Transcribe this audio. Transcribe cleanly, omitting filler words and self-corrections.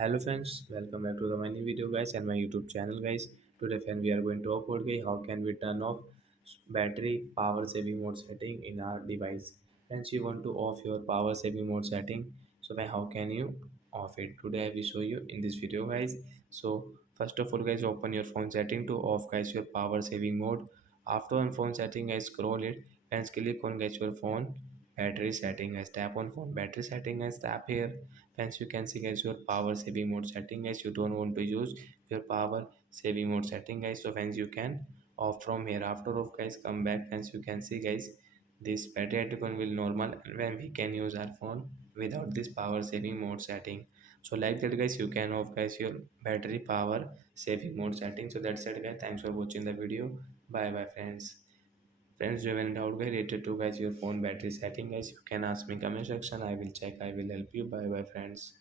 Hello friends, welcome back to the my new video guys and my YouTube channel guys. Today friend we are going to upload guys how can we turn off battery power saving mode setting in our device. Friends, you want to off your power saving mode setting, so then how can you off it? Today I will show you in this video guys. So first of all guys, open your phone setting to off guys your power saving mode. After on phone setting guys, scroll it and click on guys your phone battery setting guys. Tap on phone battery setting guys, tap here. Hence you can see guys your power saving mode setting guys. You don't want to use your power saving mode setting guys, so hence you can off from here. After off guys, come back. Hence you can see guys this battery icon will normal and when we can use our phone without this power saving mode setting. So like that guys, you can off guys your battery power saving mode setting. So that's it guys, thanks for watching the video. Bye bye friends. Friends, do you have any doubt guys related to guys your phone battery setting guys, you can ask me comment section. I will check, I will help you. Bye bye friends.